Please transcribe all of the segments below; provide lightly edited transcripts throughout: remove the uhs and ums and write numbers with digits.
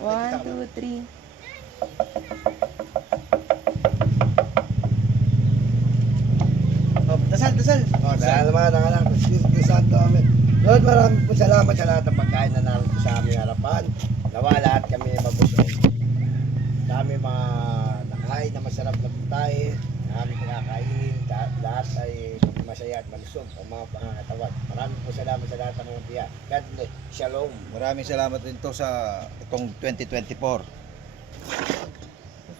1, 2, 3. Oh, dasal, dasal. Oh, dahil naman ang anak, Espiritu Santo, amen. Lord, maraming po salamat sa lahat ng pagkain na namin sa aming harapan. Nawa lahat kami mabusog. Kami mga nakain na masarap na putahe, na aming pinakainin, lahat ay masaya at malusog ang mga pangangatawan. Maraming po salamat sa lahat ng mga biya. God bless. Shalom. Maraming salamat din to sa itong 2024.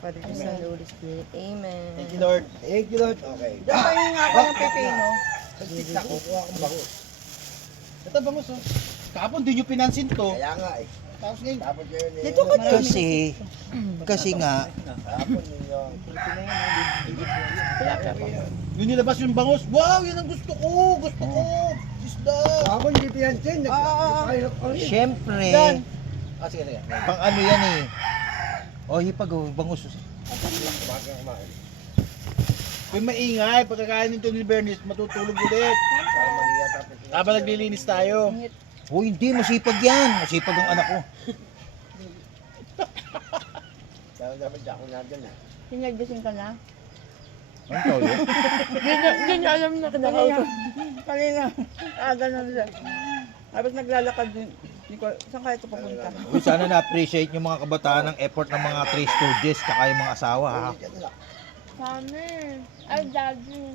Father, the Son, the Holy Spirit. Amen. Thank you, Lord. Thank you, Lord. Okay. Diyan tayo nga ako ng pipino. Pagkita ko, kuha akong bangus. Ito bangus oh. Kahapon di nyo pinansin to. Kaya nga eh. Tapos ngayon. Tapos ngayon eh. Dito ka dyan. Kasi nga, Tapos ninyo. yun nilabas yung bangus. Wow, yun ang gusto ko. Gusto ko. Isda. Ako hindi piyansin. Siyempre, Yan. Sige, sige. pang ano yan eh. O, hipag oh, bangus. Kumaga kumain. Kung maingay, pagkakain nito ni Bernice, matutulog ulit. Para mag-iya tapos. Habang naglilinis tayo. O, hindi, masipag yan. Masipag ang anak ko. Dahil dapat ako na dyan ah. Sinagdasin ka na? Ano tawag yun? Hindi niya alam na kanina. Kanina. Ganun siya. Tapos naglalakad din. Hindi ko, saan kaya ito papunta? Uy, sana na-appreciate yung mga kabataan ng effort ng mga Three Stooges tsaka yung mga asawa ha. Kami. Ay, daddy.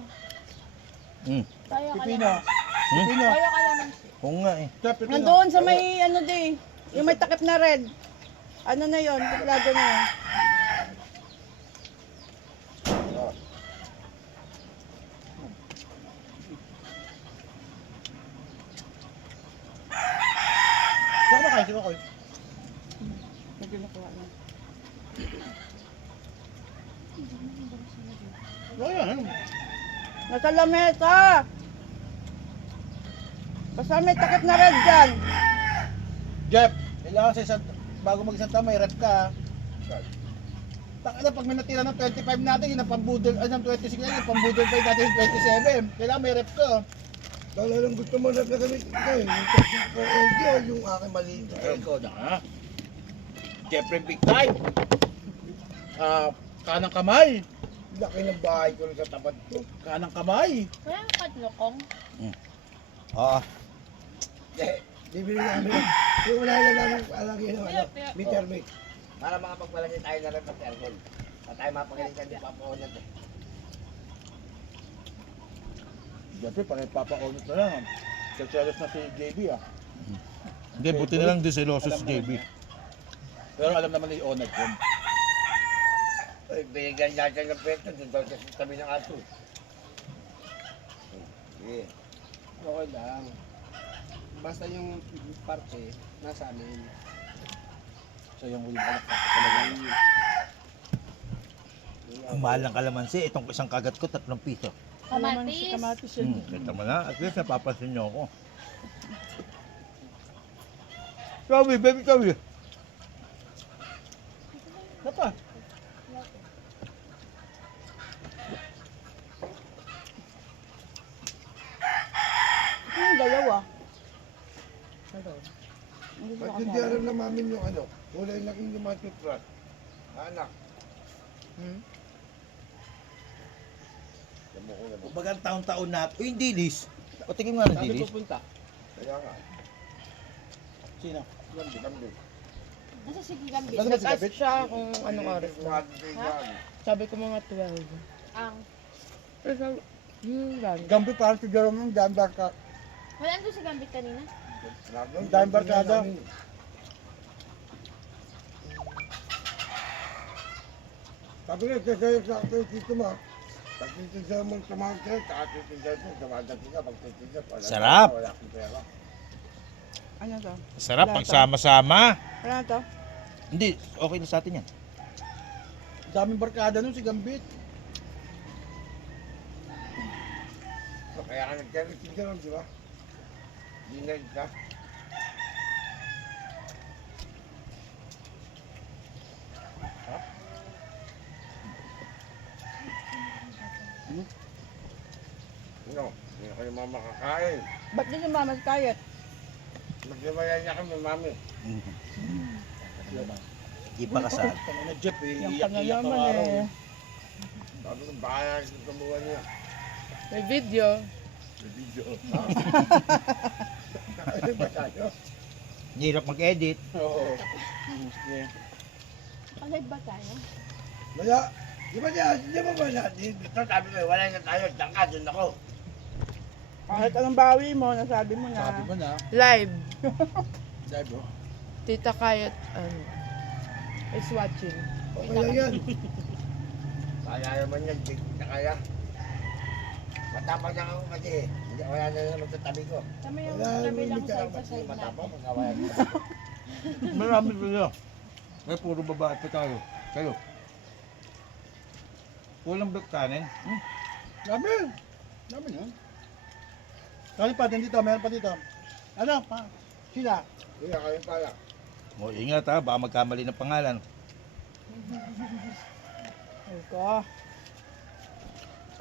Hmm. Kaya ka Pipino. naman. Pipino. Kaya ka naman. Oo nga eh. Pipino. Nandoon sa may ano di. Yung may takip na red. Ano na yon? Tuplado na yun. Saan ka kain? Sino ko? Nagkinukuha na. Ano yan? Nasa lamesa! Basta may takip na red dyan. Jeff, kailangan sa isang, bago mag-isang tama, may rep ka. Takala pag may natira ng 25 natin, yung pambudol, ay ng 26 na yung pambudol pa natin yung 27. Kailangan may rep ka. Dahil lang gusto mo na gagamitin ko eh. Yung technique ko LG o yung aking maliit na Ayun ko na ha. Jeffrey Big Time. Kanang kamay. laki ng bahay ko rin sa tapat ko. Kanang kamay. Kaya ang katlokong. Oo. Eh, bibili namin. Yung wala na namin alagay ng ano, meter mate. Para makapagpalagay tayo na rin ng aircon. At tayo mapagalitan din papaunat eh. Jeffrey, parang papakunot na lang. Sexualos na si JB ah. Hindi, buti na lang din seloso si JB. Pero alam naman ni Onag yun. Ay, binigyan natin ng pwesto. Doon daw sa tabi ng aso. Sige. Okay lang. Basta yung parte, nasa amin. So yung huling anak ko talaga. Ang mahal ng kalamansi, itong isang kagat ko, 3 piso. Kamatis. Kamatis yun. Kita mo na, at least napapansin niyo ako. Sabi, baby, sabi. Napa? Yung dalawa. Ba't hindi alam na mamin yung ano? Kulay lang yung mga toothbrush. Anak. Alam mo ko na ba? Kumbaga ang taon-taon na, uy, yung dilis. O, tingin nga ng Sabi dilis. pupunta. Kaya nga. Sino? Lambi, lambi. Nasa sige gambit. Nasa ba si Nag-ask Gabit? siya kung anong oras na. Yan. Sabi ko mga 12. Ang. Pero sabi, lang. Gambi parang si Jerome ng daan barka. Wala nandun si gambit kanina? Ang dahil barkada. Sabi nga, sasaya sa akin dito mo. Pagtitinda mo sa mga kaya, katitinda mo, dumadating ka, pagtitinda. Sarap. Wala akong pera. Ano to? Sarap, pagsama-sama. Ano to? Hindi, okay na sa atin yan. Daming barkada nun si Gambit. Kaya ka nagtitinda lang, di ba? Dinag ka. Ano? Hindi na kayo makakain. Ba't di si Mama kayat? Magdibayan niya kami, mami. Di pa kasal. Tangin na Jeff eh. Yung ka na Iyak-iyak naman araw. eh. Sabi ko, baka nagkabuhan niya. May video. Sa video. Ano ba tayo? Hirap mag-edit. Oo. Yeah. Alive ba tayo? Wala. Di ba na? Dito sabi ko, wala na tayo. Diyan ka, dun ako. Kahit anong bawi mo, nasabi mo na. Sabi mo na. Live. Dahil bro. Tita Kayat, is watching. Okay lang yan. Kaya naman yan, di na kaya. Matapang lang ako kasi. Hindi, wala na naman sa tabi ko. Kami yung Wala tabi lang naman side sa side matapang natin. pag wala na. Marami sila. May puro babae pa tayo. Kayo. Walang black kanin. Dami. Dami yun. Kali pa din dito. Meron pa dito. Ano pa? Sila. Kaya kayo pala. O ingat ha, baka magkamali ng pangalan. Ito.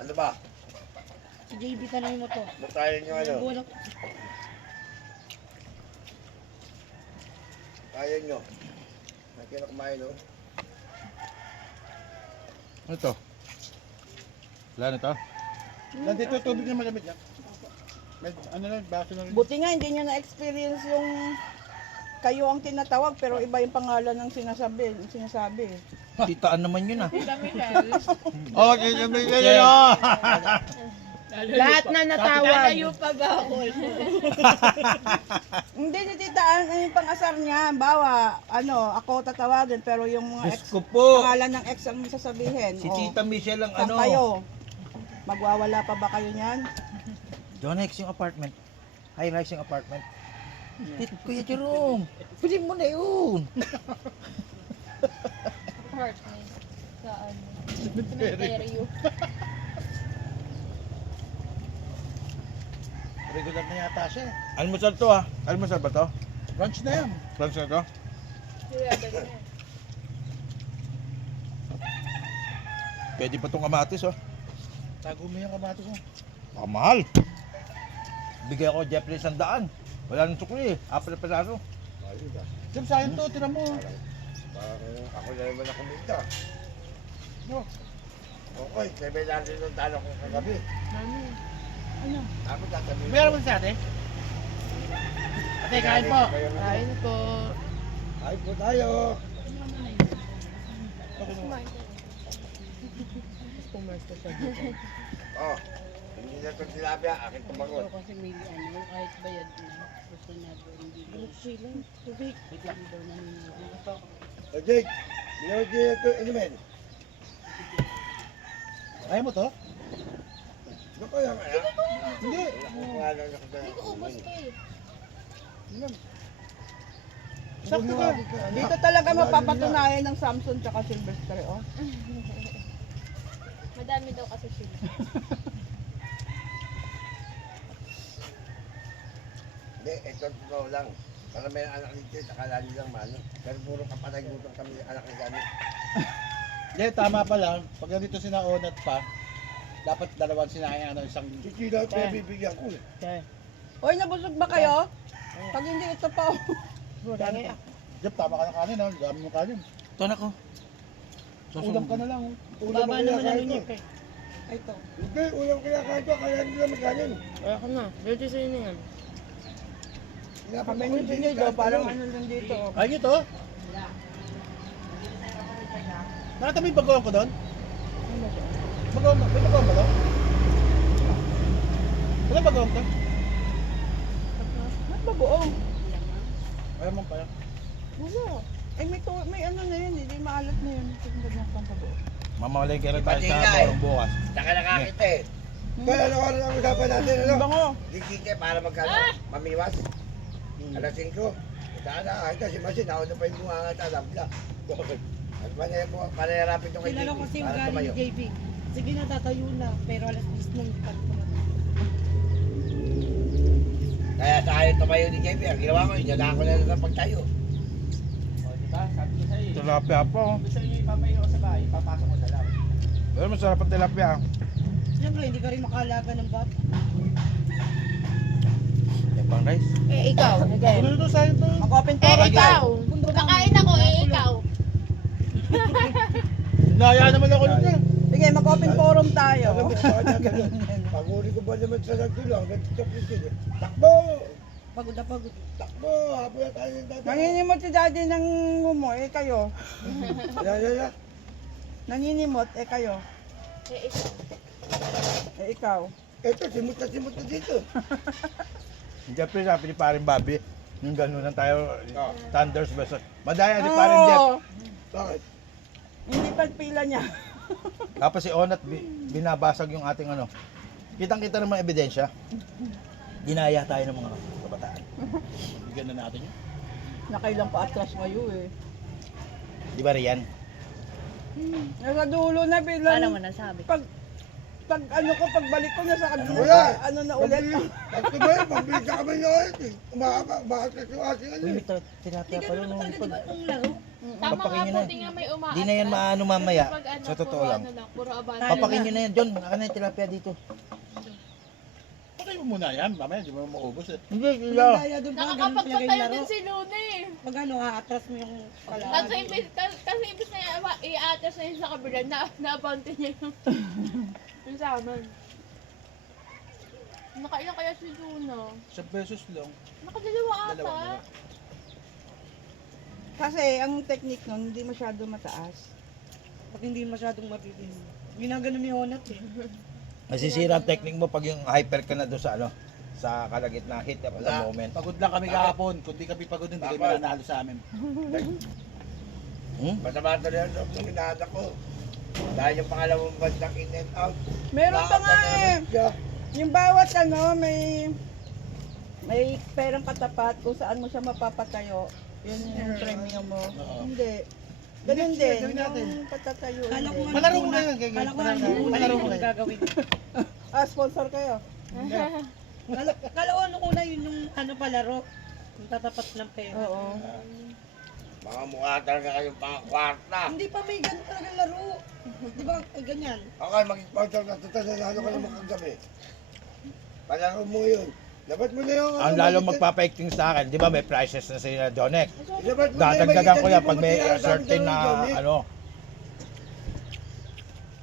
Ano ba? Si JB tanongin mo to. Matayin nyo ano? Kaya nyo. Nakita kumain no? Ano to? Wala na to? Nandito tubig na malamig yan. May ano na, baso na rin. Buti nga hindi niya na-experience yung kayo ang tinatawag pero iba yung pangalan ng sinasabi. Titaan naman yun ah. Tita Michelle. Oh, sabi kayo. Lahat na natawag. pa gahol. Hindi si Tita Ann, ano yung pang-asar niya. Bawa, ako tatawagin pero yung mga Diyos ex, ko po. pangalan ng ex ang sasabihin. Si Tita Michelle ang Saan ano. kayo? Magwawala pa ba kayo niyan? Jonex yung apartment. High-rise yung apartment. Kuya Jerome, pili mo na yun. Apartment. Sa ano? Cemetery. Regular na yata siya. Almusal to ah. Almusal ba to? Lunch na yan. Lunch na to? Pwede pa tong kamatis oh. Tago mo yung kamatis mo. Baka mahal. Bigay ako Jeffrey 100. Wala nang sukli eh. 4 pedaso. Ayun ba? Jim, sa'yo to. Tira mo. Parang ako na naman ako dito. No. Okay, sabi natin yung talo ko kagabi. Ano? Ako sasabihin. Meron mo sa ate? Ate, kain po. Kain po. Kain po tayo. Okay mo. Pumasto siya dito. Oh, hindi na ito tilapia. Akin tumagot. Kasi may kahit bayad na, gusto na doon hindi lang. Biglang daw naniniwala. O Jake, binawag din ito inumin. Kaya mo to? Ano ko yung ano? Hindi. Wala lang ako sa Hindi ko ubos ko eh. Sakto ka. Dito talaga mapapatunayan ng Samson tsaka Silvestre, oh. Madami daw kasi sila. Hindi, ito totoo lang. Para may anak dito, akala nyo lang mano. Pero puro kapanagutan kami anak ni Gani. Hindi, tama pala. Pag nandito sina Onat pa, dapat dalawang sinayang isang... Hindi lang ito yung bibigyan ko eh. Hoy, nabusog ba kayo? Pag hindi ito pa, oh. Jeff, tama ka ng kanin ha. Dami mo kanin. Ito na ko. Ulam ka na lang. Ulam Baba ang naman kinakain ano ko. niya, Ito. Hindi, ulam kinakain ko. Kaya hindi lang maganin. Wala ka na. Ready sa'yo na yan. Kami ni Pinido, parang ano lang dito, oh. Ay, ito. Nakita mo yung bagoong ko doon? Bagoong ba? May bagoong ba doon? Wala bagoong to? Ba't bagoong? Ayaw mo pala. Wala. Ay, may ano na yun, hindi maalat na yun. Tingnan lang pang bagoong. Mamamalay kayo tayo sa Patingay. borong bukas. Saka nakakita eh. Kaya ano oras ang usapan natin, ano? Bango. Gigite para magkano? Mamiwas? Alas 5. Sana, ito si Masin, ako na pa yung bunga nga talabla. At panayarapin ito kay Kilala JB. ko kasi yung Para galing tumayo. ni JB. Sige na, tatayo na. Pero alas 10 nang pagtumat. Kaya sa ayaw tumayo ni JB, ang ginawa ko, yun ako na lang ng pagtayo. Tilapia po. Gusto niyo ipapahinga ko sa bahay, papasok ko sa lab. Pero masarap ang tilapia. Siyempre, hindi ka rin makalaga ng bata. Yung pang rice. Eh, ikaw. Ano ito sa'yo to? Mag-open to. Eh, ikaw. Kakain ako eh, ikaw. Inaya naman ako nun eh. Sige, mag-open forum tayo. Alam mo, paano ganun? Paguli ko ba naman sa nagtulo, hanggang chocolate yun. Takbo! Pagod na pagod. Takbo! Habol na tayo ng dati. Naninimot si daddy ng humo, eh kayo. Yan. Naninimot, eh kayo. Eh, ikaw. Eh ikaw. Ito, simot na dito. Siyempre sabi ni Paring Bobby, yung gano'n lang tayo, Thunders versus. Madaya si Paring Jeff. Oo. Bakit? Hindi pa pila niya. Tapos si Onat, binabasag yung ating ano. Kitang-kita naman ebidensya. Ginaya tayo ng mga kabataan. Bigyan na natin yun. Nakailang pa atras ngayon eh. Di ba Rian? Nasa dulo na Paano bilang. mo nasabi? Pag ano ko, pagbalik ko nasa kabila, Wala. ano na ulit. Pagka ba yun, pagbilis na kami nyo eh. Bakit kasi yung ating ano Uy, eh. may tinataya pa rin nung pag... Tama Papakin nga, nyo na. buti nga may umaatras. Di na yan maano mamaya. Pag ano, Sa totoo puro lang. ano lang, puro abante. Papakin nyo na yan. John, naka na yung tilapia dito. Patay mo muna yan, mamaya di mo maubos eh. Hindi, sila. Kaya doon pa, ganun talaga yung Nakakapagpatayo laro. din si Luna eh. Pag ano, aatras mo yung Kasi kalaban. imbis na i-atras na yun sa kabila, naabante niya yung sa amin. Nakailan kaya si Luna? 1 pesos lang. Nakadalawa ata. Dalawa. Kasi ang technique nun, hindi masyado mataas. Pag hindi masyadong matitis. Ginagano ni Honat eh. Masisira ang technique mo pag yung hyper ka na doon sa ano, sa kalagitnaan hit at the Wala. moment. Pagod lang kami kahapon. Kung di kami pagod, hindi kayo Dapat. mananalo sa amin. Hmm? Masama talaga ang loob ng inaanak ko. Dahil yung pangalawang bandang in and out. Meron pa nga eh. Siya. Yung bawat ano, may perang katapat kung saan mo siya mapapatayo. Yun yung premium mo. Oo. Hindi. Ganun Hindi, din. gawin natin. Yung patatayo. Kala ko hindi. nga Palaro mo una- ngayon, kaya Kala ko nga palaro nung una palaro mo yun yung ngayon. gagawin. Sponsor kayo. Kala ko nung una yun yung ano palaro. Yung tatapat ng pera. Oo. Mga mukha talaga kayong pangkwarta. Hindi pa may ganun talaga laro. Di ba ganyan? Okay, mag-sponsor ka. Total, nanalo ka naman kagabi. Palaro mo yun. Labat mo na yung... Ang lalo magpapaikting sa akin, di ba may prices na sila Jonek? Labat mo na yung Dadagdagan ko yan may pag may itatid mo certain na Johnny. ano.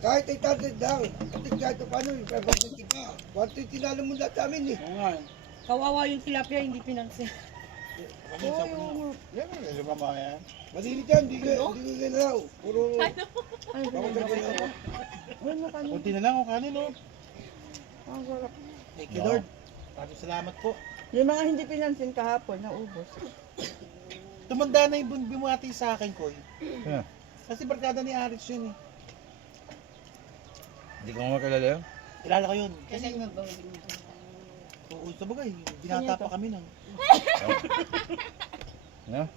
Kahit 800 lang. At kahit paano yung 550 pa. 120 lalo mo lahat namin eh. Oo nga. Kawawa yung tilapia, hindi pinansin. Yan, yung mamaya. Malilit yan, hindi ka galaw. Puro... Bakit na galaw? Kunti na lang ang kanin, oh. Ang sarap. Thank you, Lord. Maraming salamat po. Yung mga hindi pinansin kahapon, naubos. Tumanda na yung bumati sa akin, Koy. Yeah. Kasi barkada ni Aris yun eh. Hindi ko makilala yun. Kilala ko yun. Kasi oo, sa bagay, binata pa kami nang. No?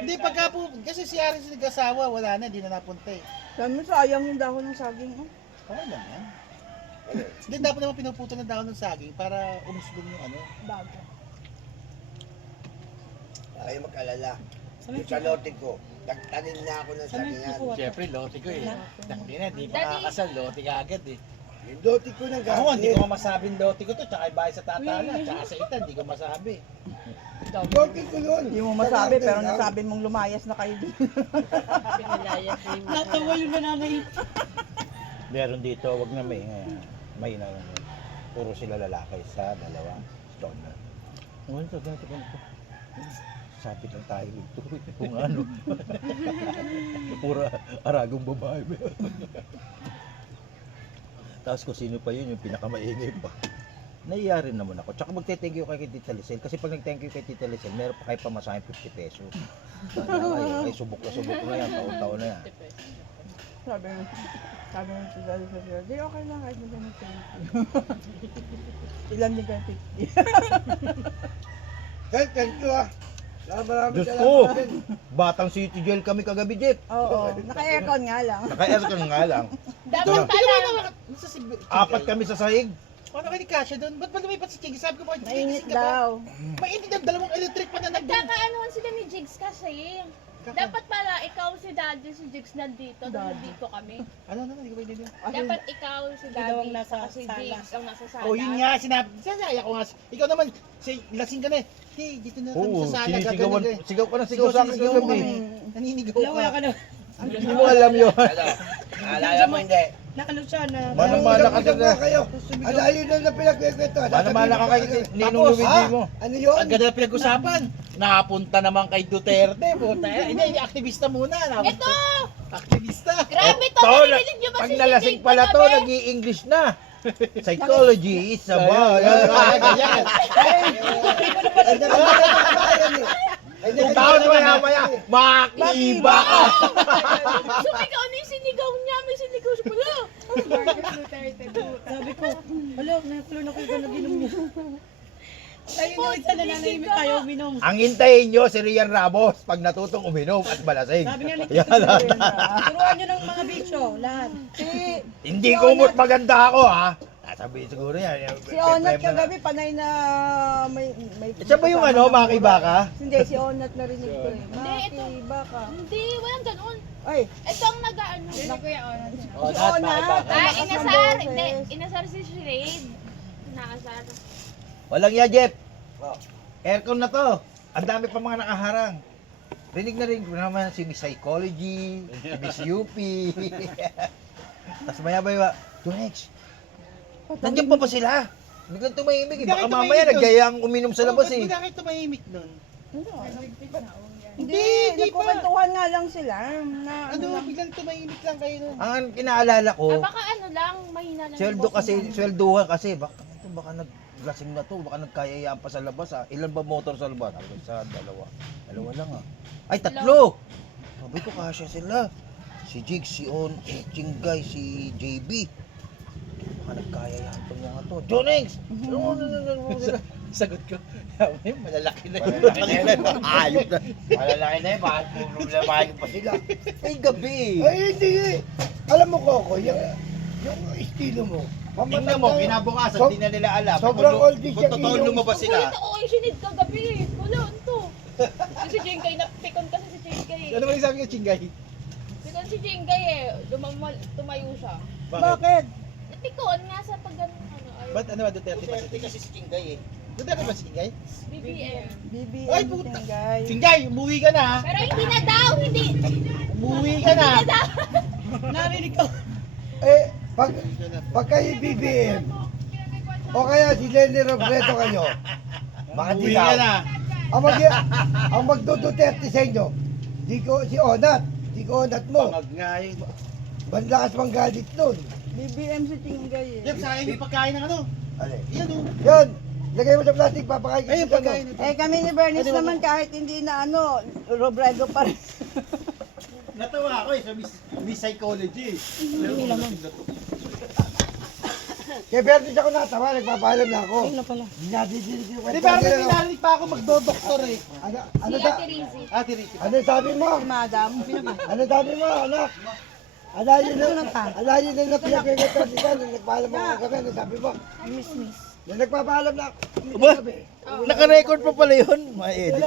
Hindi, pagka po, kasi si Aris nag-asawa, wala na, hindi na napunta eh. Sabi mo, sayang yung dahon ng saging. Oh. Okay lang yan. Hindi, dapat naman pinuputol ng dahon ng saging para umusbong yung ano. Bago. Ay, mag-alala. Sa Yung sa lote ko, nagtanim na ako ng sagingan. Siyempre, lote ko eh. Hindi na, di pa kakasal, lote ka agad eh. Yung lote ko ng Ako, hindi gabi. ko masabing lote ko to, tsaka ibahay sa tatala, tsaka sa ita, hindi ko masabi. Lote ko yun. Hindi mo masabi, pero nasabi mong lumayas na kayo din. Pinalayas na yung Natawa yung nanay. Meron dito, wag na may na puro sila lalaki sa dalawa. Stone na. Ganito. Sapit lang tayo dito. Kung ano. Pura aragong babae. Tapos kung sino pa yun, yung pinakamaingay pa. Naiya rin naman ako. Tsaka magte-thank you kay Tita Lisel. Kasi pag nag-thank you kay Tita Lisel, meron pa kayo pamasahin 50 pesos. Ay, subok na yan. Taon-taon na yan. Sabi mo si Daddy sa siya, di okay lang kahit hindi mo Ilan din kayo 50? Thank you ah. Maraming Diyos salamat ko! din. Batang City Jail kami kagabi, Jeep. Oo, naka-aircon nga lang. Naka-aircon nga lang. Dapat pala. Apat kami sa sahig. Paano kayo ni Kasha doon? Ba't ba lumipat si Chigi? Sabi ko ba, Mainit gigising ka ba? daw. Mainit daw, dalawang electric pa na nagdun. Nagkakaanuhan sila ni Jigs kasi. Dapat pala, ikaw si Daddy, si Jigs nandito, nandito kami. Ano, hindi ko ba hindi. Dapat ikaw si Ikaw ang Daddy, nasa saka si sala. Jigs ang nasa sala. Oh, yun nga, sinabi. Sasaya ko nga. Ikaw naman, lasing ka na eh. Hey, dito na kami Oo, sa sala. sinisigawan. gaganon eh. Sigaw ka na sigaw sa akin Sinisigaw mo kagabi. kami. Naninigaw Wala ka. ka na. Hindi mo alam yun. Alala mo hindi. Na ano siya na... Manamana ka Usap-usap na. nga kayo. Ang layo na pinagkwento. Manamana ka kay Ninong Luigi mo. Ano yun? Ang ganda na pinag-usapan. Napunta naman kay Duterte. Puta. Hindi, aktivista muna. Ito! Aktivista. Grabe to! To, Narinig niyo ba pag si nalasing Jake pala to, kagabi? nag-i-English na. Psychology is about... Ganyan. Kung taon maya-maya, makiba ka. Sumigaw na yung sinigaw niya. May sinigaw siya pala. Sabi ko, hala, nakakalo na kayo na ginom niya. Tayo na isa na nanahimik tayo uminom. Ang hintayin nyo si Rian Ramos pag natutong uminom at malasing. Sabi niya, Yan lahat. turuan niyo ng mga bisyo, lahat. Hindi kumot maganda ako ha. Sabi siguro yan. Si Onat kagabi, panay na may... Siya ba yung ano, makiba ka? Hindi, si Onat narinig ko eh. Hindi, ito. Makiba ka. Hindi, walang ganun. Ay, Ito ang nag-ano. si Onat. Inasar. Hindi, inasar si Shade. Inaasar. Walang ya, Jeff. Aircon na to. Ang dami pa mga nakaharang. Rinig na rin ko naman si Miss Psychology, si Miss UP. Tapos maya-maya, Jonex, nandiyan pa ba sila? Biglang tumahimik eh. Baka Bakit mamaya tumahimik doon? nagayang uminom sa labas eh. Bakit tumahimik nun? Hindi, di pa. nagkukantuhan nga lang sila. Na, Ano, biglang tumahimik lang kayo nun. Ang kinaalala ko, Baka ano lang, mahina lang. sweldo yung kasi, boses mo. swelduhan kasi, baka naglasing na to, baka nagkayayaan pa sa labas ha. Ilan ba motor sa labas? Sabi ko, isa, dalawa. Dalawa lang ha. Ay, tatlo! Sabi ko, kasya sila. Si Jigs, si On, si Chingay, si JB. Baka nagkayayaan pa mga to. Jonex! Sagot ko, malalaki na yun. Malalaki na yun. Ayop na. Malalaki na yun, bakit problemahin pa sila? Ay, gabi. Ay, hindi eh. Alam mo, Coco, yung estilo mo. Tingnan mo, kinabukasan, So- hindi na nila alam. sobrang Kung oldies kung yung totoo iyong- lumabas sila. Kulit ako yung sinid kagabi eh. Wala, to. Si Jingay, napikon kasi si Jingay eh. Ano ba yung sabi ko, Chingay? Pikon si Jingay eh. Tumayo siya. bakit? Napikon nga sa pag ano, ay, Ba't ano ba, Duterte pa si Chingay eh? Duterte ba si Chingay? BBM. BBM, Ay, puta. Tingay. Chingay, umuwi ka na ha? Pero hindi na daw, hindi. Umuwi ka na! Narinig ko. Eh, pag kayo BBM, o kaya si Lenny Robredo kayo, baka di Umuwi ka na! Ang magduduterte sa inyo, di ko si Onat, di ko Onat mo. Pangag nga yun. Banlakas manggalit nun. BBM si Tingay eh. Jeff, sayang yung pagkain ng ano? Alin? Yan o. Yan, lagay mo sa plastic, papakain Ayun, ko pagkain. Eh kami ni Bernice naman kahit hindi na ano, Robredo pa rin. Natawa ako eh sa Miss Psychology. Kaya Bernice ako natawa, nagpapaalam na ako. Ayun na pala. Hindi nadidinig yung Di kwento. ba may pinarinig pa ako magdo-doktor eh. Ano, Si Ate Rizzy. Ate Ricky. ano sabi mo? Si Madam, Ano sabi mo, anak? Alayo na pinagkagatan nila, nung nagpaalam mo kagabi, ano sabi mo? miss. Nung nagpapaalam na ako, Naka-record pa pala yun. Ma-edit.